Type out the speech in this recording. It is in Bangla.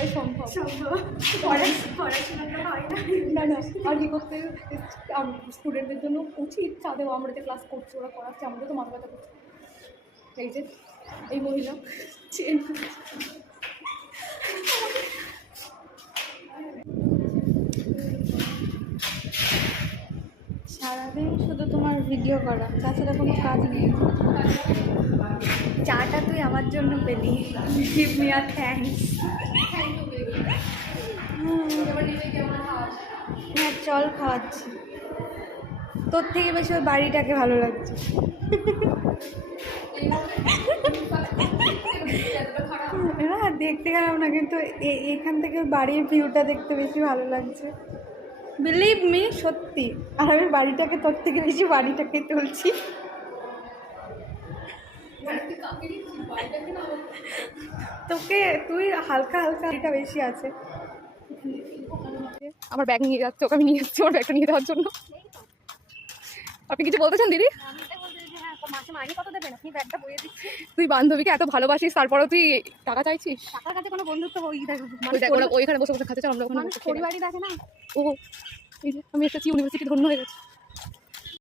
করাই সম্ভব। পড়াশোনা তো হয় না। না আর কি করতে স্টুডেন্টদের জন্য উচিত তাদের আমরা যে ক্লাস করছি ওরা করাচ্ছে আমাদের তো মাথা ব্যথা করছে। এই যে এই মহিলা চেন সারাদিন শুধু তোমার ভিডিও করা, তাছাড়া কোনো কাজ নেই। চাটা তুই আমার জন্য পেলি, গিভ মি আ থ্যাঙ্কস। হ্যাঁ চল খাওয়াচ্ছি। তোর থেকে বেশি ওই বাড়িটাকে ভালো লাগছে। না দেখতে খারাপ না, কিন্তু এখান থেকে বাড়ির ভিউটা দেখতে বেশি ভালো লাগছে, বিলিভ মি, সত্যি। আর আমি বাড়িটাকে তোর থেকে বেশি বাড়িটাকে তুলছি। তোকে তুই হালকা হালকা এটা বেশি আছে। আমার ব্যাগ নিয়ে যাচ্ছে, ওকে আমি নিয়ে যাচ্ছি আমার ব্যাগটা নিয়ে দেওয়ার জন্য। আপনি কিছু বলতে চান দিদি? তুই বান্ধবীকে এত ভালোবাসিস তারপরেও তুই টাকা চাইছিস? টাকার কাছে কোনো বন্ধুত্ব ওইখানে বসে বসে খাতে চাই, আমরা ওখানে পরিবারই দেখে না। ও এই যে আমি একটা ইউনিভার্সিটি ধন্য হয়ে গেছি।